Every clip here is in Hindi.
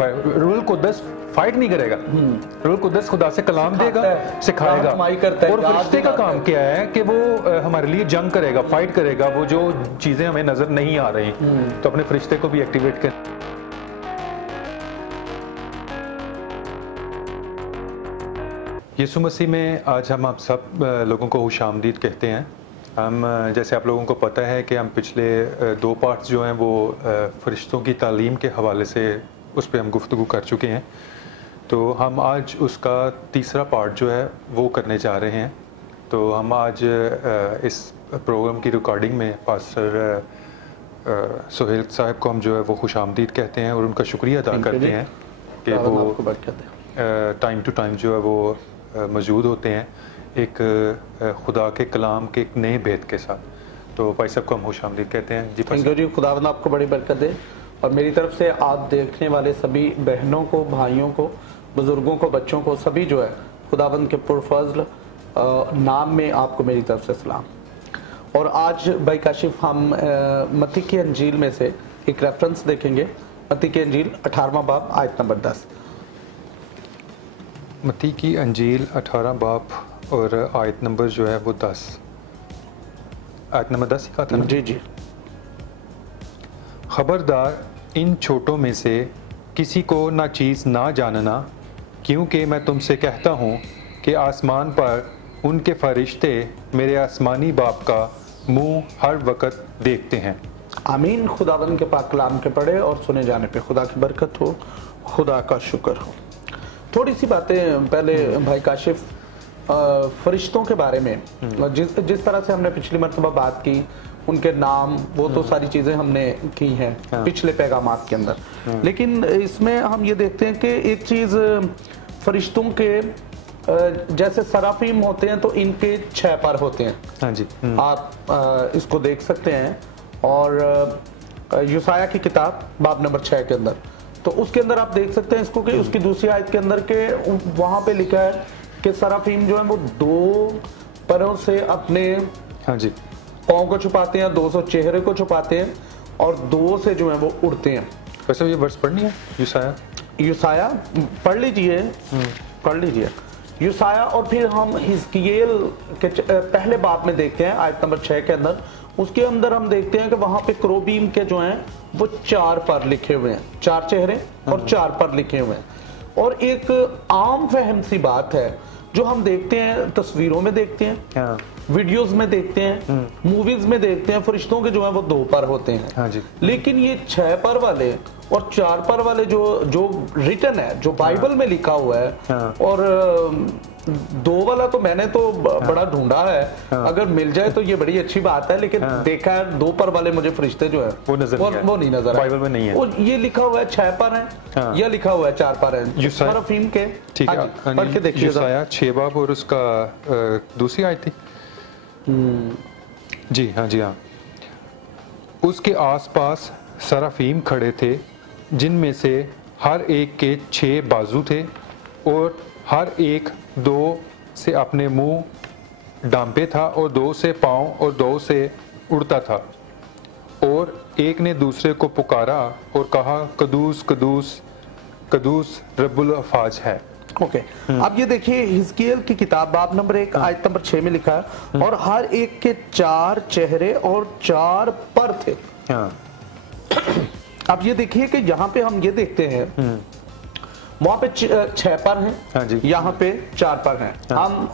रूहुल कुद्दस फाइट नहीं करेगा, रूहुल कुद्दस खुदा से कलाम देगा, सिखाएगा। और फरिश्ते का काम क्या है कि वो हमारे लिए जंग करेगा, फाइट करेगा, वो जो चीजें हमें नजर नहीं आ रही तो अपने फरिश्ते को भी एक्टिवेट कर। यीशु मसीह में आज हम आप सब लोगों को खुशामदीद कहते हैं। हम जैसे आप लोगों को पता है कि हम पिछले 2 पार्ट्स जो हैं वो फरिश्तों की तालीम के हवाले से उस पर हम गुफ्तगू कर चुके हैं, तो हम आज उसका तीसरा पार्ट जो है वो करने जा रहे हैं। तो हम आज इस प्रोग्राम की रिकॉर्डिंग में पास्टर सोहेल साहब को हम जो है वो खुशामदीद कहते हैं और उनका शुक्रिया अदा करते हैं कि वो टाइम टू टाइम जो है वो मौजूद होते हैं एक खुदा के कलाम के एक नए भेद के साथ। तो भाई साहब को हम खुशामदीद कहते हैं। जी थैंक यू जी, खुदावंद आपको बड़ी बरकत दे। और मेरी तरफ से आप देखने वाले सभी बहनों को, भाइयों को, बुजुर्गों को, बच्चों को, सभी जो है खुदावंद के पुरफज़ल नाम में आपको मेरी तरफ से सलाम। और आज भाई काशिफ हम मत्ती की अंजील में से एक रेफरेंस देखेंगे। मत्ती की अंजील 18वां बाब आयत नंबर 10। मत्ती की अंजील 18 बाब और आयत नंबर जो है वो 10, आयत नंबर 10 ही कहा था ना? जी जी। खबरदार इन छोटों में से किसी को ना चीज़ ना जानना, क्योंकि मैं तुमसे कहता हूँ कि आसमान पर उनके फरिश्ते मेरे आसमानी बाप का मुंह हर वक्त देखते हैं। आमीन। खुदावंद के पाक कलाम के पढ़े और सुने जाने पे खुदा की बरकत हो, खुदा का शुक्र हो। थोड़ी सी बातें पहले भाई काशिफ फरिश्तों के बारे में, जिस तरह से हमने पिछली मरतबा बात की, उनके नाम, वो तो सारी चीजें हमने की हैं पिछले पैगामात के अंदर। लेकिन इसमें हम ये देखते हैं कि एक चीज फरिश्तों के जैसे सराफीम होते हैं तो इनके 6 पर होते हैं। हाँ जी। आप इसको देख सकते हैं और यूसाया की किताब बाब नंबर 6 के अंदर, तो उसके अंदर आप देख सकते हैं इसको कि उसकी दूसरी आयत के अंदर के वहां पे लिखा है कि सराफीम जो है वो 2 परों से अपने हाँ जी पाँव को छुपाते हैं, 2 से चेहरे को छुपाते हैं और 2 से जो है वो उड़ते हैं। वैसे ये वर्ष पढ़नी है यूसाया पढ़ लीजिए, पढ़ लीजिए यूसाया। और फिर हम हिजकियेल के पहले बाब में देखते हैं आयत नंबर 6 के अंदर। उसके अंदर हम देखते हैं कि वहां पे क्रोबीम के जो हैं वो 4 पर लिखे हुए हैं, 4 चेहरे और 4 पर लिखे हुए हैं। और एक आम फहम सी बात है जो हम देखते हैं, तस्वीरों में देखते हैं, वीडियोस में देखते हैं, मूवीज में देखते हैं, फरिश्तों के जो है वो 2 पर होते हैं। हाँ जी। लेकिन ये 6 पर वाले और 4 पर वाले जो रिटन है, जो बाइबल में लिखा हुआ है, और 2 वाला तो मैंने तो बड़ा ढूंढा है, अगर मिल जाए तो ये बड़ी अच्छी बात है। लेकिन देखा है 2 पर वाले मुझे फरिश्ते जो है वो नहीं नजर, बाइबल में नहीं है। और ये लिखा हुआ है 6 पर है, या लिखा हुआ है 4 पर है सराफीम के। ठीक है, पढ़ के देखिए। यूसाया 6 बाब और उसका दूसरी आयत थी। जी हाँ, जी हाँ। उसके आसपास सराफीम खड़े थे, जिनमें से हर एक के 6 बाजू थे और हर एक 2 से अपने मुंह डांपे था और 2 से पाँव और 2 से उड़ता था। और एक ने दूसरे को पुकारा और कहा, कदूस कदूस कदूस रब्बुल अफवाज है। ओके। अब ये देखिए हिजकियेल की किताब बाब नंबर 1 आयत नंबर 6 में लिखा है, और हर एक के 4 चेहरे और 4 पर थे। अब ये देखिए कि यहाँ पे हम ये देखते हैं वहां पे 6 पर हैं, यहाँ पे 4 पर हैं। हम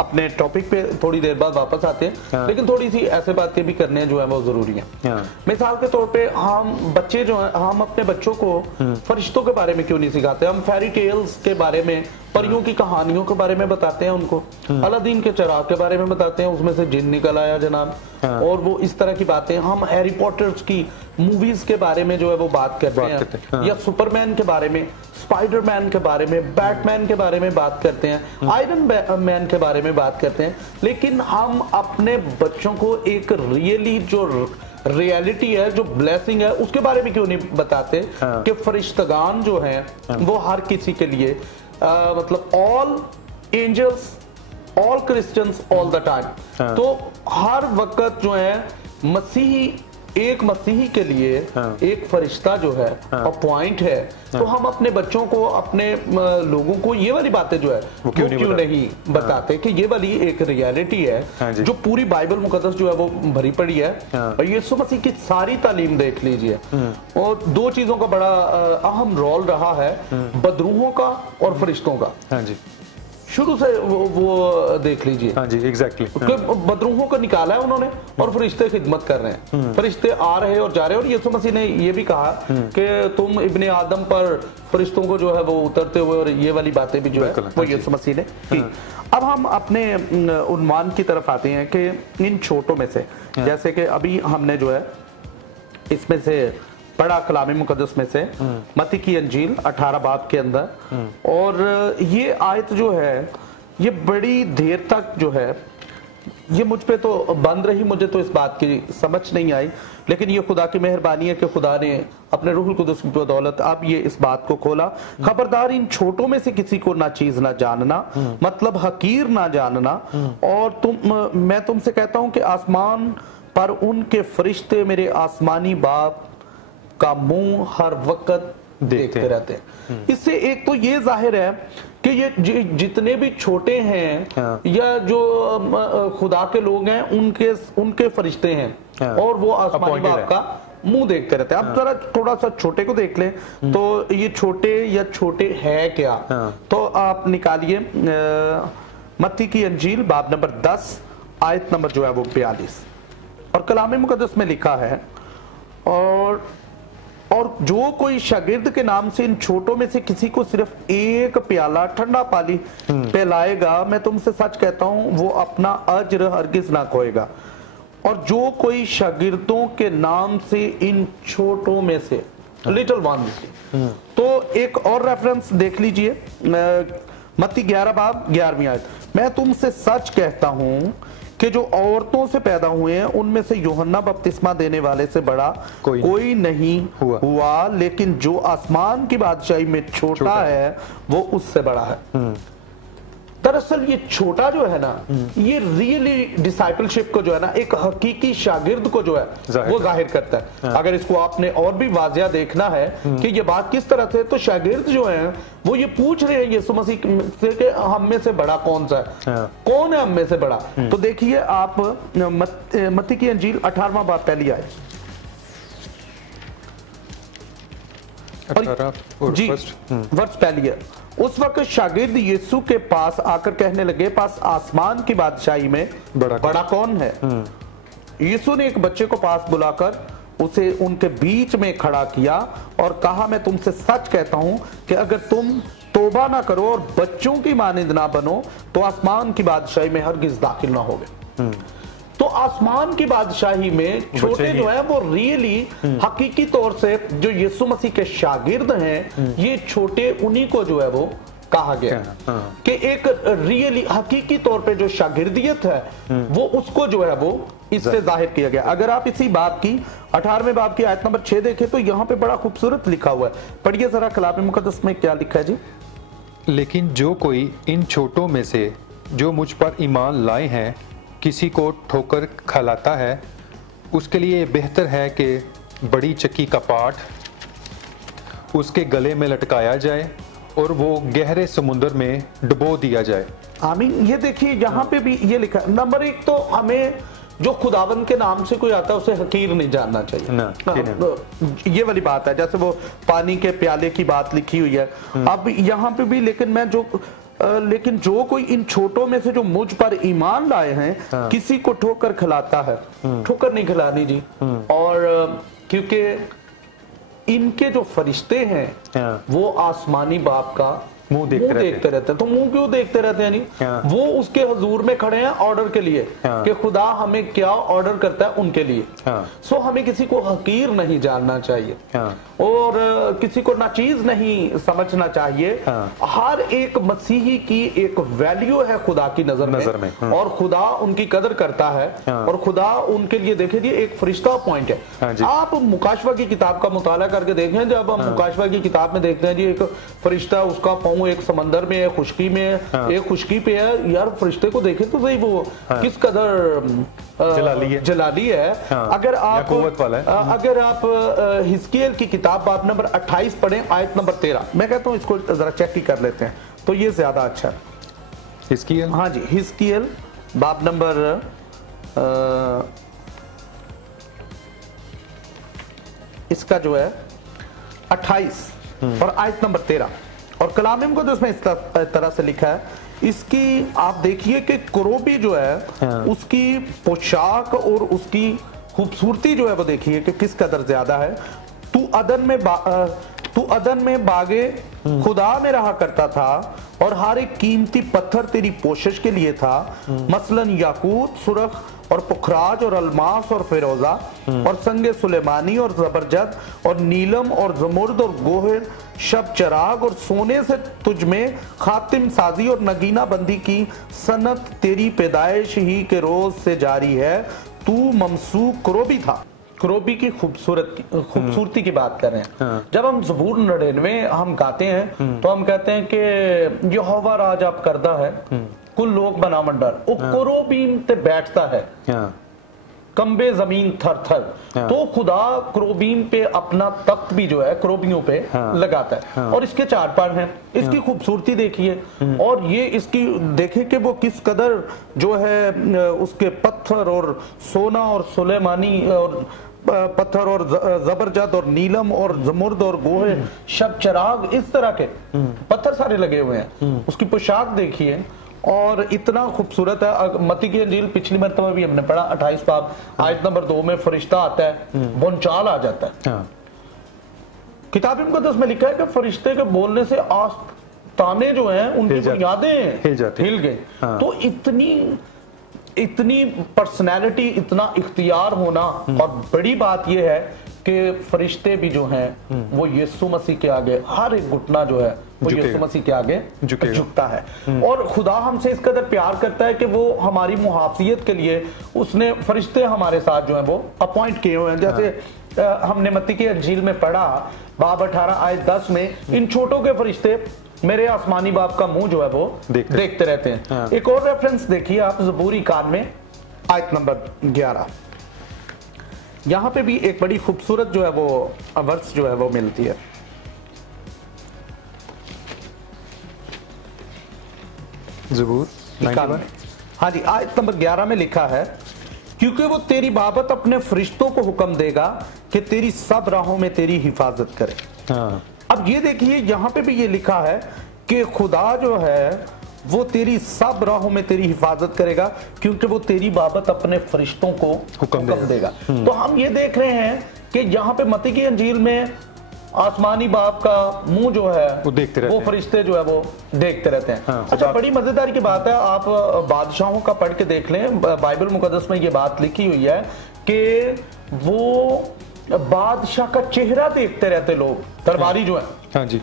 अपने टॉपिक पे थोड़ी देर बाद वापस आते हैं, लेकिन थोड़ी सी ऐसे बातें भी करने जो है वो जरूरी है। मिसाल के तौर पे हम बच्चे जो हैं, हम अपने बच्चों को फरिश्तों के बारे में क्यों नहीं सिखाते? हम फेरी टेल्स के बारे में, परियों की कहानियों के बारे में बताते हैं उनको, अलादीन के चिराग के बारे में बताते हैं, उसमें से जिन निकल आया जनाब, और वो इस तरह की बातें। हम हैरी पॉटर्स की मूवीज के बारे में जो है वो बात करते हैं, या सुपरमैन के बारे में, स्पाइडरमैन के बारे में, बैटमैन के बारे में बात करते हैं, आयरन मैन के बारे में बात करते हैं। लेकिन हम अपने बच्चों को एक रियली जो रियलिटी है, जो ब्लेसिंग है, उसके बारे में क्यों नहीं बताते कि फरिश्तगान जो हैं वो हर किसी के लिए, मतलब all angels, all Christians, all the time, तो हर वक्त जो है मसीही एक मसीही के लिए एक फरिश्ता जो है अपॉइंट है, तो हम अपने बच्चों को, अपने लोगों को ये वाली बातें जो है वो क्यों नहीं बताते कि ये वाली एक रियलिटी है जो पूरी बाइबल मुकद्दस जो है वो भरी पड़ी है। और यीशु मसीह की सारी तालीम देख लीजिए, और दो चीजों का बड़ा अहम रोल रहा है, बदरूहों का और फरिश्तों का। हाँ जी, शुरू से वो देख लीजिए। हाँ जी, एग्जैक्टली। बदरूहों को निकाला है उन्होंने और फरिश्ते खिदमत कर रहे हैं, फरिश्ते आ रहे हैं और जा रहे हैं। और यीशु मसीह ने ये भी कहा कि तुम इब्ने आदम पर फरिश्तों को जो है वो उतरते हुए, और ये वाली बातें भी जो है वो यीशु मसीह ने की। अब हम अपने उन्वान की तरफ आते हैं कि इन छोटों में से, जैसे कि अभी हमने जो है इसमें से पढ़ा कलाम मुकद्दस में से मत्ती की अंजील 18 बाब के अंदर, और ये आयत जो है ये बड़ी देर तक जो है ये मुझ पे तो बंद रही, मुझे तो इस बात की समझ नहीं आई, लेकिन ये खुदा की मेहरबानी है कि खुदा ने अपने रूहुल कुदस की बदौलत अब ये इस बात को खोला। खबरदार इन छोटों में से किसी को ना चीज ना जानना, मतलब हकीर ना जानना, और मैं तुमसे कहता हूं कि आसमान पर उनके फरिश्ते मेरे आसमानी बाप का मुंह हर वक्त देखते रहते हैं। इससे एक तो ये जाहिर है कि ये जितने भी छोटे हैं या जो खुदा के लोग हैं उनके फरिश्ते हैं, और वो आसमानी बाप का मुंह देखते रहते हैं। अब जरा थोड़ा सा छोटे को देख लें, तो ये छोटे या छोटे है क्या, तो आप निकालिए मत्ती की अंजील बाब नंबर 10 आयत नंबर जो है वो 42, और कलाम मुकद्दस में लिखा है, और जो कोई शागिर्द के नाम से इन छोटों में से किसी को सिर्फ एक प्याला ठंडा पानी पिलाएगा, मैं तुमसे सच कहता हूं वो अपना अज्र हरगिज ना खोएगा। और जो कोई शागिर्दों के नाम से इन छोटों में से, लिटिल वन, तो एक और रेफरेंस देख लीजिए, मत्ती 11 बाब 11वीं आयत, मैं तुमसे सच कहता हूं कि जो औरतों से पैदा हुए हैं उनमें से यूहन्ना बपतिस्मा देने वाले से बड़ा कोई नहीं हुआ, लेकिन जो आसमान की बादशाही में छोटा है वो उससे बड़ा है। दरअसल ये छोटा जो है ना, ये रियली डिसाइपलशिप को जो है ना, एक हकीकी शागिर्द को जो है वो जाहिर करता है। अगर इसको आपने और भी वाजिया देखना है कि ये बात किस तरह से, तो शागिर्द जो है वो ये पूछ रहे हैं यीशु मसीह से कि हम में से बड़ा कौन सा है, कौन है हम में से बड़ा। तो देखिए आप मत्ती की अंजील 18वां बाब पहली आयत जी, वर्ष पहली है। उस वक्त शागिर्द यीशु के पास आकर कहने लगे, पास आसमान की बादशाही में बड़ा कौन है। यीशु ने एक बच्चे को पास बुलाकर उसे उनके बीच में खड़ा किया और कहा, मैं तुमसे सच कहता हूं कि अगर तुम तौबा ना करो और बच्चों की मानिंद ना बनो तो आसमान की बादशाही में हरगिज दाखिल ना होगे। तो आसमान की बादशाही में छोटे जो है वो रियली हकीकी तौर से जो यीशु मसीह के शागिर्द हैं, ये छोटे उन्हीं को जो है वो कहा गया कि एक रियली हकीकी तौर पे जो शागिर्दियत है वो उसको जो है वो इससे जाहिर किया गया। अगर आप इसी बाब की 18वें बाब की आयत नंबर 6 देखें तो यहाँ पे बड़ा खूबसूरत लिखा हुआ है, पढ़िए जरा कलाम मुकद्दस में क्या लिखा है जी। लेकिन जो कोई इन छोटों में से जो मुझ पर ईमान लाए हैं किसी को ठोकर खिलाता है, उसके लिए बेहतर है कि बड़ी चक्की का पाट उसके गले में लटकाया जाए और वो गहरे समुद्र में डुबो दिया जाए। आमीन। ये देखिए यहाँ पे भी ये लिखा, नंबर 1 तो हमें जो खुदावंद के नाम से कोई आता है उसे हकीर नहीं जानना चाहिए। ये वाली बात है, जैसे वो पानी के प्याले की बात लिखी हुई है। अब यहाँ पे भी लेकिन जो कोई इन छोटों में से जो मुझ पर ईमान लाए हैं किसी को ठोकर खिलाता है, ठोकर नहीं खिलानी जी। और क्योंकि इनके जो फरिश्ते हैं वो आसमानी बाप का मुंह देखते रहते हैं। तो मुंह क्यों देखते रहते हैं? नहीं, वो उसके हुजूर में खड़े हैं ऑर्डर के लिए कि खुदा हमें क्या ऑर्डर करता है उनके लिए। सो हमें किसी को हकीर नहीं जानना चाहिए और किसी को नाचीज नहीं समझना चाहिए। हर एक मसीही की एक वैल्यू है खुदा की नजर में और खुदा उनकी कदर करता है और खुदा उनके लिए देखिए एक फरिश्ता पॉइंट है। आप मुकाशवा की किताब का मुताला करके देखें, जब हम मुकाशवा की किताब में देखते हैं जी एक फरिश्ता उसका पाँव हूँ, एक समंदर में है, खुश्की में है, एक खुश्की पे है। यार फरिश्ते को देखे तो सही वो किस कदर जलाली है। अगर आप अगर आप हिजकियेल की किताब बाब नंबर 28 पढ़ें, आयत नंबर 13, मैं कहता हूँ इसको जरा चेक ही कर लेते हैं तो ये ज्यादा अच्छा है। हिजकियेल, हाँ जी, हिजकियेल बाब नंबर इसका जो है 28 और आयत नंबर 13, और कलाम को इसमें इस तरह से लिखा है। इसकी आप देखिए कि कुरोबी जो है उसकी पोशाक और उसकी खूबसूरती जो है वो देखिए कि किस कदर ज्यादा है। तू अदन में बागे खुदा में रहा करता था और हर एक कीमती पत्थर तेरी पोशिश के लिए था, मसलन याकूत, सुरख और पुखराज और अलमास और फिरोजा और संगे सुलेमानी और जबरजद और नीलम और जमुर्द और गोहर, शब चराग और सोने से तुझ में खातिम साजी और नगीना बंदी की सनत तेरी पैदाइश ही के रोज से जारी है। तू ममसूक कुरोबी था। कुरोबी की खूबसूरती की बात कर रहे हैं। जब हम ज़बूर 99 हम गाते हैं तो हम कहते हैं कि यहोवा राज आप करदा है, कुल लोग बना मंडर, वो कुरोबीन ते बैठता है, कंबे जमीन थर थर। तो खुदा क्रोबीन पे अपना तख्त भी जो है क्रोबियों पे लगाता है। और इसके 4 पर हैं। इसकी खूबसूरती देखिए और ये इसकी देखें कि वो किस कदर जो है उसके पत्थर और सोना और सुलेमानी और पत्थर और जबरजद और नीलम और जमुर्द और गोहे, शब चराग, इस तरह के पत्थर सारे लगे हुए हैं। उसकी पोशाक देखिए और इतना खूबसूरत है। मत्ती की अंजील पिछली मरतबा भी हमने पढ़ा 28 बाब आयत नंबर 2 में फरिश्ता आता है, बोनचाल आ जाता है। किताब मुकद्दस में लिखा है कि फरिश्ते के बोलने से आस्ताने जो हैं उनकी बुनियादें हिल गए। तो इतनी पर्सनैलिटी, इतना इख्तियार होना, और बड़ी बात यह है कि फरिश्ते भी जो हैं वो यीशु मसीह के आगे हर एक घुटना जो है वो यीशु मसीह के आगे झुकता है। और खुदा हमसे इस कदर प्यार करता है कि वो हमारी मुहाफियत के लिए उसने फरिश्ते हमारे साथ जो है वो अपॉइंट किए हुए हैं। जैसे हमने मत्ती की अंजील में पढ़ा बाब 18 आयत 10 में, इन छोटों के फरिश्ते मेरे आसमानी बाप का मुंह जो है वो देखते रहते हैं। एक और रेफरेंस देखिए आप ज़बूरी कान में आयत नंबर 11, यहां पे भी एक बड़ी खूबसूरत जो है वो वर्स जो है वो मिलती है। ज़बूर 91, हाँ जी, आयत नंबर 11 में लिखा है, क्योंकि वो तेरी बाबत अपने फरिश्तों को हुक्म देगा कि तेरी सब राहों में तेरी हिफाजत करे। अब ये देखिए यहां पे भी ये लिखा है कि खुदा जो है वो तेरी सब राहों में तेरी हिफाजत करेगा क्योंकि वो तेरी बाबत अपने फरिश्तों को हुक्म देगा। तो हम ये देख रहे हैं कि यहाँ पे मत्ती की अंजील में आसमानी बाप का मुंह जो है वो फरिश्ते जो है वो देखते रहते हैं। अच्छा, बड़ी मजेदार की बात है, आप बादशाहों का पढ़ के देख लें, बाइबल मुकद्दस में ये बात लिखी हुई है कि वो बादशाह का चेहरा देखते रहते लोग, दरबारी जो है। हाँ जी,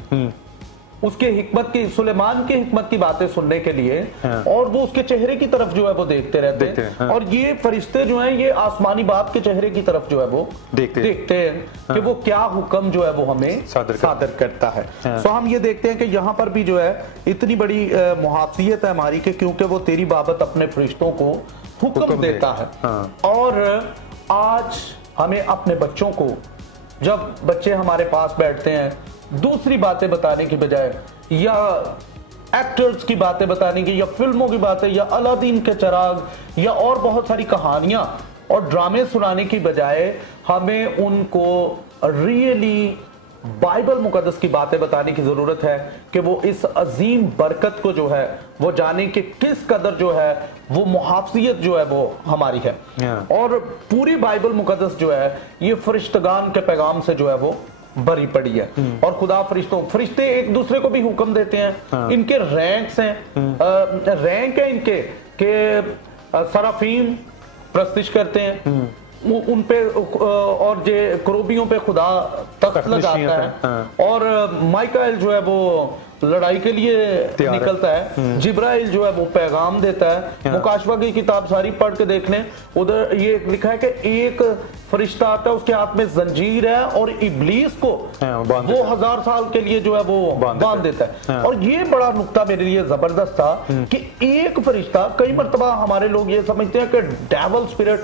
उसके हिकमत की, सुलेमान की हिकमत की बातें सुनने के लिए, और वो उसके चेहरे की तरफ जो है वो देखते रहते हैं। और ये फरिश्ते जो हैं ये आसमानी बाप के चेहरे की तरफ जो है वो देखते हैं कि वो क्या हुक्म जो है वो हमें सादर करता है। तो हम ये देखते हैं कि यहाँ पर भी जो है इतनी बड़ी मुहाफियत है हमारी कि क्योंकि वो तेरी बाबत अपने फरिश्तों को हुक्म देता है। और आज हमें अपने बच्चों को, जब बच्चे हमारे पास बैठते हैं, दूसरी बातें बताने की बजाय या एक्टर्स की बातें बताने की या फिल्मों की बातें या अलादीन के चिराग या और बहुत सारी कहानियां और ड्रामे सुनाने की बजाय हमें उनको रियली बाइबल मुकद्दस की बातें बताने की जरूरत है कि वो इस अजीम बरकत को जो है वो जाने कि किस कदर जो है वो मुहाफियत जो है वो हमारी है। और पूरी बाइबल मुकद्दस जो है ये फरिश्तगान के पैगाम से जो है वो भरी पड़ी है। और खुदा फरिश्ते एक दूसरे को भी हुक्म देते हैं। इनके रैंक्स हैं, रैंक है इनके कि सराफीम प्रस्तिश करते हैं उन पे, और जे क्रोबियों पे खुदा तख्त लगाता है। और माइकाएल जो है वो लड़ाई के लिए निकलता है। जिब्राइल जो है वो पैगाम देता है। मुकाशवा की किताब सारी पढ़ के देख लें, उधर ये लिखा है कि एक फरिश्ता आता है, उसके हाथ में जंजीर है और इब्लीस को वो 1000 साल के लिए जो है वो बांध देता है। और ये बड़ा नुक्ता मेरे लिए जबरदस्त था कि एक फरिश्ता, कई मर्तबा हमारे लोग ये समझते हैं कि डेविल स्पिरिट,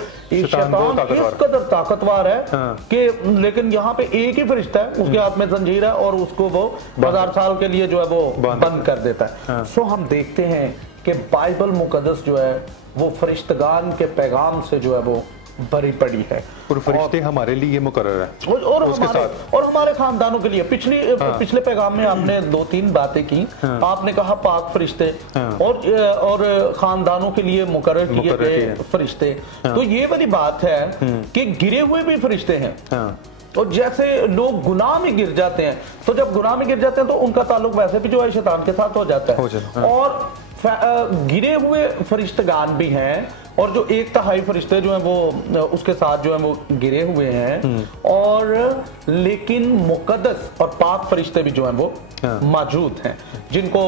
शैतान इस कदर ताकतवर है कि, लेकिन यहाँ पे एक ही फरिश्ता है, उसके हाथ में जंजीर है और उसको वो 1000 साल के लिए जो है वो बंद कर देता है। सो हम देखते हैं कि बाइबल मुकद्दस जो है वो फरिश्तगान के पैगाम से जो है वो भरी पड़ी है और फरिश्ते हमारे लिए मुकर्रर है और हमारे खानदानों के लिए। पिछले पैगाम में आपने 2-3 बातें की। आपने कहा पाक फरिश्ते और खानदानों के लिए मुकर्रर किए गए फरिश्ते। तो ये वाली बात है कि गिरे हुए भी फरिश्ते हैं। तो जैसे लोग गुनाह में गिर जाते हैं, तो जब गुनाह में गिर जाते हैं तो उनका ताल्लुक वैसे भी जो है शैतान के साथ हो जाता है। और गिरे हुए फरिश्तगान भी हैं और जो 1/3 फरिश्ते जो हैं वो उसके साथ जो हैं वो गिरे हुए हैं, और लेकिन मुकद्दस और पाक फरिश्ते भी जो हैं वो मौजूद हैं, जिनको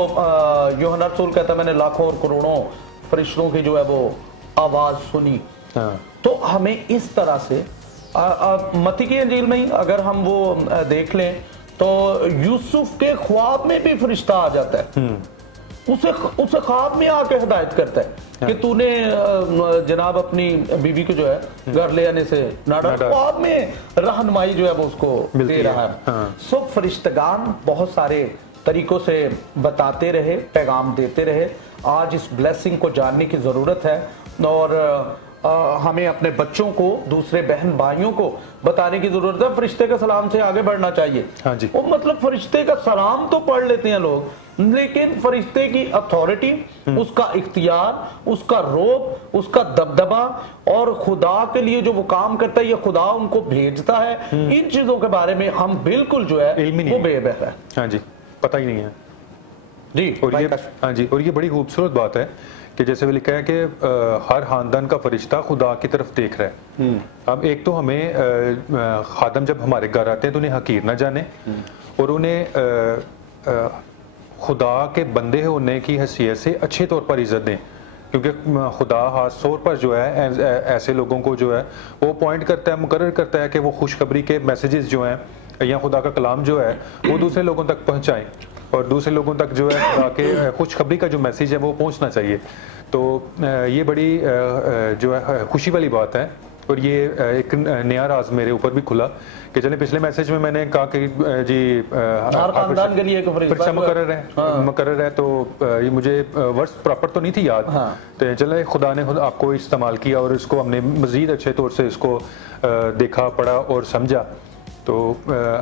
यूहन्ना रसूल कहता है मैंने लाखों और करोड़ों फरिश्तों की जो है वो आवाज सुनी। तो हमें इस तरह से मत्ती की इंजील में ही अगर हम वो देख लें तो यूसुफ के ख्वाब में भी फरिश्ता आ जाता है, उसे ख्वाब में आके हिदायत करता है कि तूने जनाब अपनी बीवी को जो है घर ले आने से ना डर। ख्वाब में रहनुमाई जो है वो उसको दे रहा है। सो फरिश्तगान बहुत सारे तरीकों से बताते रहे, पैगाम देते रहे। आज इस ब्लेसिंग को जानने की जरूरत है और हमें अपने बच्चों को, दूसरे बहन भाइयों को बताने की जरूरत है। फरिश्ते के सलाम से आगे बढ़ना चाहिए। हाँ जी। वो मतलब फरिश्ते का सलाम तो पढ़ लेते हैं लोग, लेकिन फरिश्ते की अथॉरिटी, उसका इख्तियार, उसका रोब, उसका दबदबा और खुदा के लिए जो वो काम करता है, ये खुदा उनको भेजता है, इन चीजों के बारे में हम बिल्कुल जो है वो बेबहर है। हाँ जी, पता ही नहीं है जी। और ये, हाँ जी, और ये बड़ी खूबसूरत बात है कि जैसे वो लिखा है कि हर खानदान का फरिश्ता खुदा की तरफ देख रहा है। अब एक तो हमें खादम जब हमारे घर आते हैं तो उन्हें हकीर ना जाने और उन्हें खुदा के बंदे होने की हैसियत से अच्छे तौर पर इज्जत दें, क्योंकि खुदा खास तौर पर जो है ऐसे लोगों को जो है वो पॉइंट करता है, मुकर्रर करता है कि वो खुशखबरी के मैसेजेस जो हैं या खुदा का कलाम जो है वो दूसरे लोगों तक पहुंचाएं और दूसरे लोगों तक जो है खुदा के खुशखबरी का जो मैसेज है वो पहुंचना चाहिए। तो ये बड़ी जो है खुशी वाली बात है। और ये एक नया राज मेरे ऊपर भी खुला कि चले पिछले मैसेज में मैंने कहा कि जी खानदान के लिए फरिश्ता मुकर्रर है, तो ये मुझे वर्ष प्रॉपर तो नहीं थी याद। तो चले खुदा ने खुद आपको इस्तेमाल किया और इसको हमने मजीद अच्छे तौर से इसको देखा, पढ़ा और समझा। तो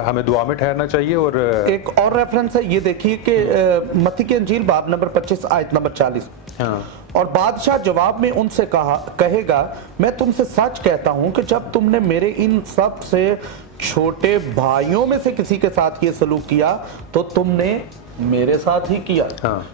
हमें दुआ में ठहरना चाहिए। और एक और रेफरेंस है, ये देखिए कि मत्ती की इंजील बाब नंबर 25 आयत नंबर 40। और बादशाह जवाब में उनसे कहेगा मैं तुमसे सच कहता हूं कि जब तुमने मेरे इन सब से छोटे भाइयों में से किसी के साथ ये सलूक किया तो तुमने मेरे साथ ही किया।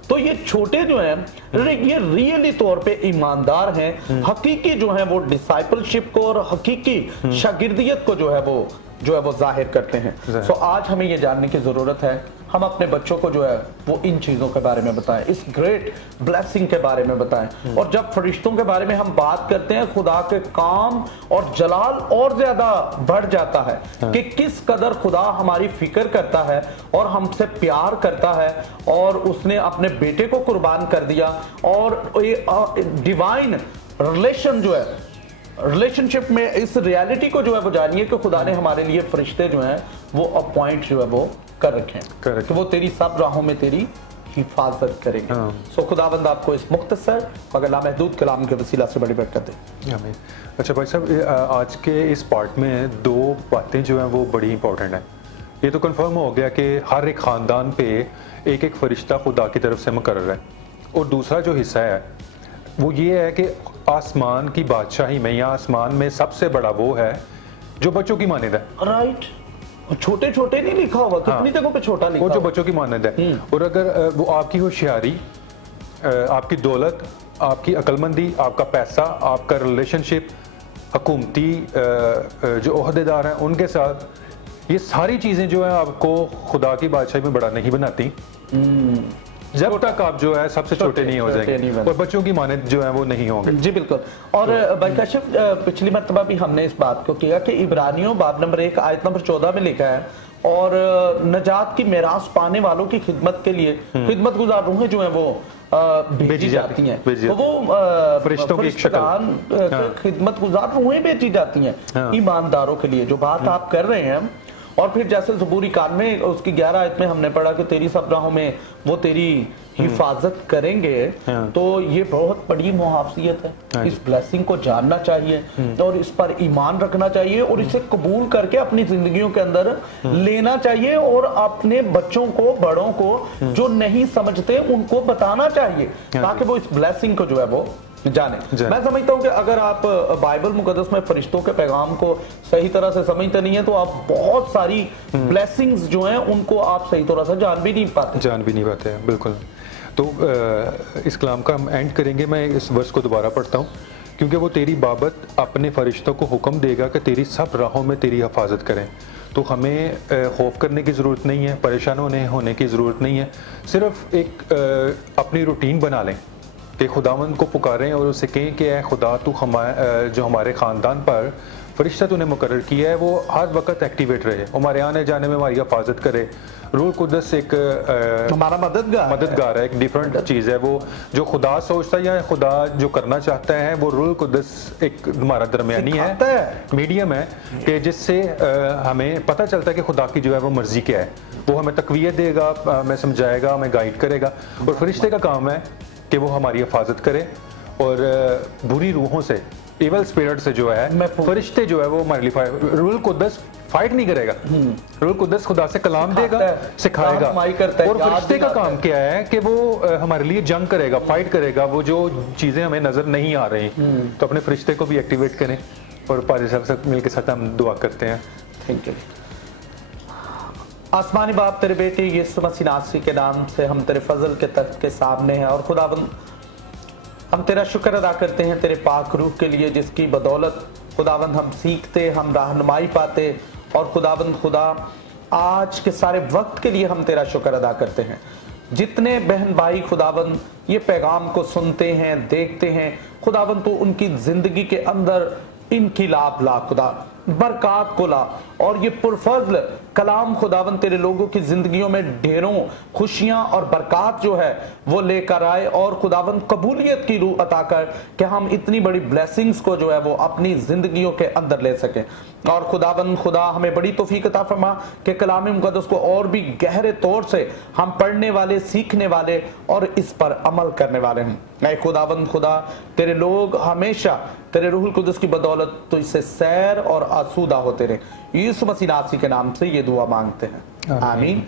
तो ये छोटे जो हैं ये रियली तौर पे ईमानदार हैं, हकीकी जो है वो डिसाइपलशिप को और हकीकी शागिर्दियत को जो है वो जाहिर करते हैं। सो आज हमें ये जानने की जरूरत है, हम अपने बच्चों को जो है वो इन चीजों के बारे में बताएं, इस ग्रेट ब्लेसिंग के बारे में बताएं। और जब फरिश्तों के बारे में हम बात करते हैं, खुदा के काम और जलाल और ज्यादा बढ़ जाता है कि किस कदर खुदा हमारी फिक्र करता है और हमसे प्यार करता है और उसने अपने बेटे को कुर्बान कर दिया। और डिवाइन रिलेशन जो है, रिलेशनशिप में इस रियलिटी को जो है वो जानिए कि खुदा ने हमारे लिए फरिश्ते जो हैं वो अपॉइंट जो है वो कर रखे हैं कि वो तेरी सब राहों में तेरी हिफाजत करेंगे। सो खुदावंद आपको इस मुख्तसर मगर लामहदूद कलाम के वसीला से बड़ी बरकत दे। अच्छा भाई साहब, आज के इस पार्ट में 2 बातें जो हैं वो बड़ी इंपॉर्टेंट हैं। ये तो कंफर्म हो गया कि हर एक खानदान पे एक फरिश्ता खुदा की तरफ से मुकर्रर है। और दूसरा जो हिस्सा है वो ये है कि आसमान की बादशाही में या आसमान में सबसे बड़ा वो है जो बच्चों की मानद है। राइट, छोटे छोटे नहीं लिखा हुआ, कितनी जगहों पे छोटा लिखा, वो जो बच्चों की मानद है। और अगर वो आपकी होशियारी, आपकी दौलत, आपकी अक्लमंदी, आपका पैसा, आपका रिलेशनशिप, हुकूमती जो ओहदेदार हैं उनके साथ, ये सारी चीजें जो है आपको खुदा की बादशाही में बड़ा नहीं बनाती। जब तक आप जो है सबसे छोटे नहीं हो जाएंगे और बच्चों की मानद जो है वो नहीं होंगे। जी बिल्कुल। और भाई काशिफ, पिछली मर्तबा भी हमने इस बात को किया कि इब्रानियों बाब नंबर 1 आयत नंबर 14 में लिखा है, और नजात की मिरास पाने वालों की खिदमत के लिए खिदमत गुजार रूहें जो है वो भेजी जाती हैं। तो वो फरिश्तों की खिदमत गुजार रूहें भेजी जाती हैं ईमानदारों के लिए, जो बात आप कर रहे हैं। और फिर जैसे ज़बूरी कान में उसकी 11 आयत में हमने पढ़ा कि तेरी सब राहों में वो तेरी हिफाजत करेंगे, तो ये बहुत बड़ी मुहाफियत है। इस ब्लेसिंग को जानना चाहिए और इस पर ईमान रखना चाहिए और इसे कबूल करके अपनी जिंदगियों के अंदर लेना चाहिए और अपने बच्चों को, बड़ों को जो नहीं समझते उनको बताना चाहिए, ताकि वो इस ब्लेसिंग को जो है वो जाने। मैं समझता हूँ कि अगर आप बाइबल मुकद्दस में फरिश्तों के पैगाम को सही तरह से समझते नहीं है तो आप बहुत सारी ब्लेसिंग्स जो हैं उनको आप सही तरह से जान भी नहीं पाते हैं। बिल्कुल। तो इस कलाम का हम एंड करेंगे। मैं इस वर्स को दोबारा पढ़ता हूँ, क्योंकि वो तेरी बाबत अपने फरिश्तों को हुक्म देगा कि तेरी सब राहों में तेरी हिफाजत करें। तो हमें खौफ करने की ज़रूरत नहीं है, परेशान होने की ज़रूरत नहीं है। सिर्फ एक अपनी रूटीन बना लें कि खुदावंद को पुकारें और उससे कहें कि ऐ खुदा, तू जो हमारे ख़ानदान पर फरिश्ता तूने मुकर्रर किया है वो हर वक्त एक्टिवेट रहे, हमारे आने जाने में हमारी हिफाजत करे। रूह कुद्दस एक हमारा मददगार है, एक डिफरेंट चीज़ है। वो जो खुदा सोचता है या खुदा जो करना चाहता है, वो रूह कुद्दस एक हमारा दरमियानी है, मीडियम है, कि जिससे हमें पता चलता है कि खुदा की जो है वो मर्जी क्या है। वो हमें तकवीयत देगा, हमें समझाएगा, हमें गाइड करेगा। और फरिश्ते का काम है कि वो हमारी हिफाजत करे और बुरी रूहों से, इवल स्पिरिट से जो है फरिश्ते जो है वो हमारे लिए रूह कुद्दस फाइट नहीं करेगा। रूह कुद्दस खुदा से कलाम देगा, सिखाएगा। और फरिश्ते का काम क्या है कि वो हमारे लिए जंग करेगा, फाइट करेगा, वो जो चीजें हमें नजर नहीं आ रही। तो अपने फरिश्ते को भी एक्टिवेट करें और पादरी साहब से मिलकर साथ हम दुआ करते हैं। Thank you. आसमानी बाप, तेरे बेटे यीशु मसीह नासरी के नाम से हम तेरे फजल के तख्त के सामने हैं और खुदाबंद हम तेरा शुक्र अदा करते हैं तेरे पाक रूह के लिए, जिसकी बदौलत खुदाबंद हम सीखते, हम रहनुमाई पाते। और खुदाबंद खुदा, आज के सारे वक्त के लिए हम तेरा शुक्र अदा करते हैं। जितने बहन भाई खुदाबंद ये पैगाम को सुनते हैं, देखते हैं, खुदाबंद तो उनकी जिंदगी के अंदर इनकिलाब ला, खुदा बरकत को ला, और ये पुरफजल कलाम खुदावंद तेरे लोगों की जिंदगियों में ढेरों खुशियां और बरकत जो है वो लेकर आए। और खुदावंद कबूलियत की रूह अता कर कि हम इतनी बड़ी ब्लेसिंग्स को जो है वो अपनी जिंदगियों के अंदर ले सकें। और खुदावंद खुदा हमें बड़ी तौफीक अता फरमा कि कलाम मुकद्दस को और भी गहरे तौर से हम पढ़ने वाले, सीखने वाले और इस पर अमल करने वाले हैं। ऐ खुदावंद खुदा, तेरे लोग हमेशा तेरे रूहुल कुद्दस की बदौलत तो इससे सैर और आसूदा होते रहे। यीशु मसीह नासरी के नाम से ये दुआ मांगते हैं, आमीन।